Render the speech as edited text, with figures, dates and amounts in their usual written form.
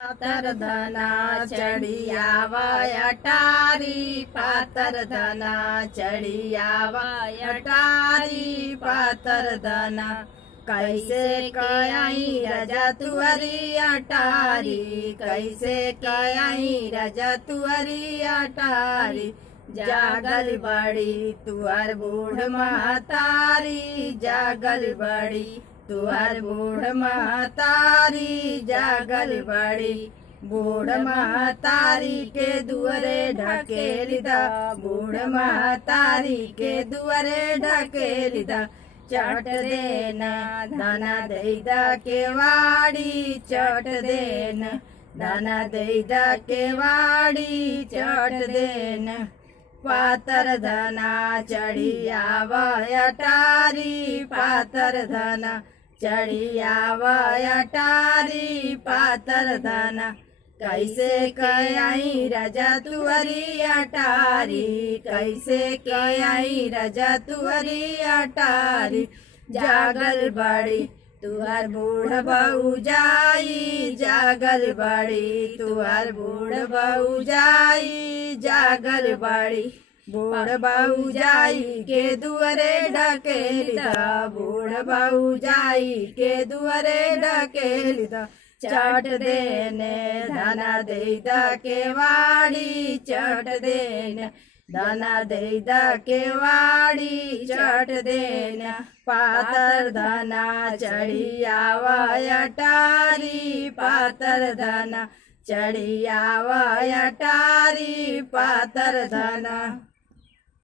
पातर धना चढ़ियावय अटारी, पातर धना चढ़ियावय अटारी, पातर धना कैसे कयाई रजा तुअरी अटारी, कैसे कयाई रजा तुअरी अटारी। जागल बड़ी तुअर बूढ़ महतारी, जागल बड़ी तुअर बूढ़ महतारी, जागल बड़ी बूढ़ महतारी के दुअरे ढकेली दा, बूढ़ महतारी के दुअरे ढकेली दा। चट देना दाना दैदा के वाड़ी, चट देना दाना दैदा के वाड़ी, चट देना। पातर धना चढ़ियावय अटारी, पातर धना चढ़ियावय अटारी, पातर धना कैसे कयाई रजा तुअरी अटारी, कैसे कयाई रजा तुअरी अटारी। जागल बड़ी तुअर बूढ़ भौजाई, जागल बड़ी तुअर बूढ़ भौजाई, जागल बड़ी बूढ़ भौजाई के दुअरे ढकेली दा, बूढ़ भौजाई के दुअरे ढकेली दा। चट देने धना दैदा के वाड़ी, चट देने धना दैदा के वाड़ी, चट देना। पातर धना चढ़ियावय अटारी, पातर धना चढ़ियावय अटारी, पातर धना।